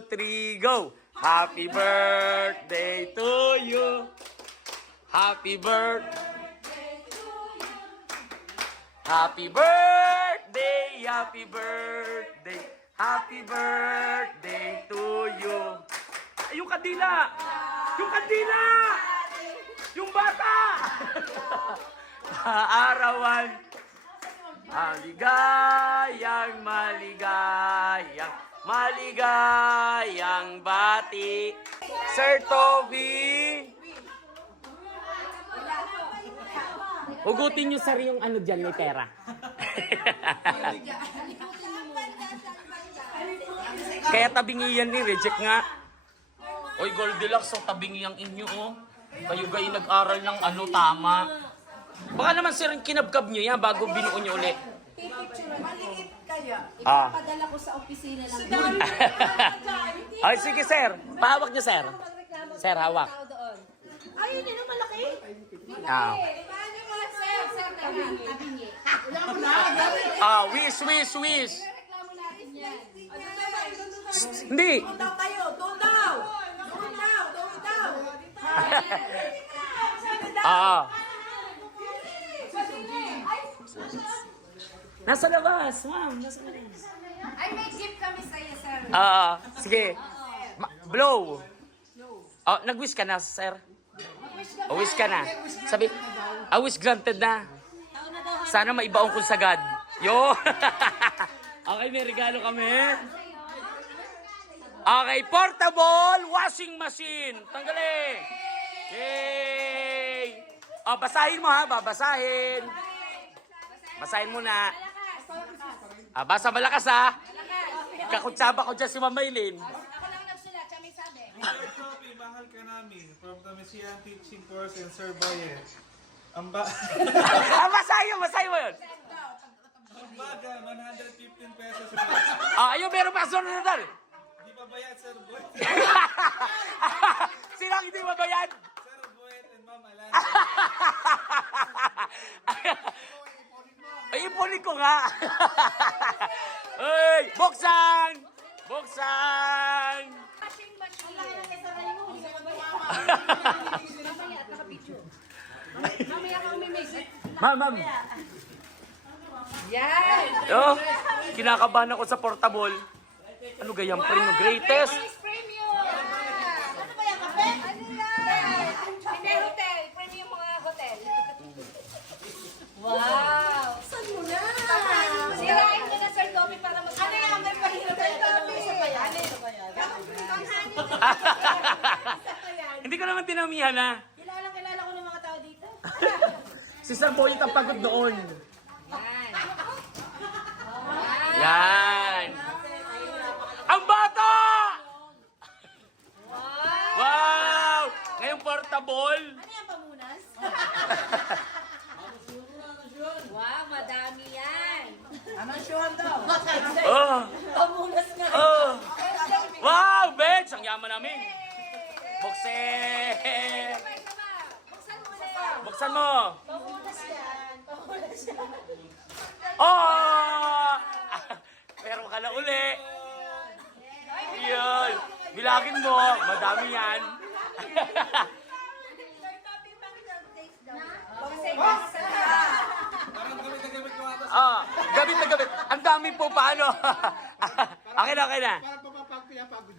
3, go! Happy birthday to you. Happy birthday to you. Happy birthday, happy birthday. Happy birthday to you. Yung kandila! Yung kandila! Yung bata! Arawan. Maligayang, maligayang, maligayang bati. Sir Toby. Hugutin nyo sir yung ano dyan, may pera. Kaya tabingi yan ni reject nga. Oy, Goldilocks, so tabingi ang inyo, oh. Kayo gay nag-aral ng ano, tama. Baka naman sir, kinabkab nyo yan bago binuo nyo ulit. Maliit kaya. Ah. Ipapadala ko sa opisina ng Ay, sige sir. Pahawak nyo sir. Sir, hawak. Ay, yun yung malaki. Ah. Paano mo, sir? Sir, tabingi. Wish. Reklamo natin yan. Hindi. Doon daw kayo. Doon daw. Nasa labas, ma'am. Nasa labas. Ay, may gift kami sa'yo, sir. Sige. Blow. Nag-wish ka na, sir? Wish ka na. Sabi, wish granted na. Sana maibaong kong sagad. Yo! Okay, may regalo kami. Okay, portable washing machine. Tanggalin. Yay! Basahin mo ha, babasahin. Basahin mo na. Basa malakas ha. Kakutsaba ko dyan si Ma'am Maylin. Ako lang nagsulat, siya may sabi. Sophie, mahal ka namin. From the Messiah Teaching Course in Sir Bayan. Basahin mo yun. Ang baga, 115 pesos. Ayun, meron pa sunod na. Di ba bayad, Sir Boy? Sino ang hindi mabayad? Sir Boy and Ma'am Alan. Ay, ipunin ko nga. Ay, buksan! Washing machine. Mamaya, naka-picture. Mamaya ka umimig. Ma'am. Yan! Oh, kinakabahan ako sa portable. Ano gayang primo greatest? Premium! Ano ba yan, kape? Ano yan? Hindi, hotel. Premium mga hotel. Wow! Saan mo na? Sirain mo na, Sir Toby, para mag- Ano yan? May pahirap Sir Toby! Hindi ko naman tinamihan na. Kilala ko ng mga tao dito. Si Sir Boyet ang pagod doon. Yan. Yan. Ang bata! Wow! Ngayong portable. Ano yan, pamunas? Wow, madami yan. Anong showan daw? Oh. Pamunas nga. Oh. Wow, Bench! Ang yaman namin. Buksan! Buksan mo na yan. Buksan mo. Pamunas yan. Pamunas yan. Oh! Meron ka na uli. Yun. Bilagin mo. Madami yan. Parang gamit na gamit ko ata. Gamit na gamit. Ang dami po paano. Okay na. Parang papapagpiyapagod.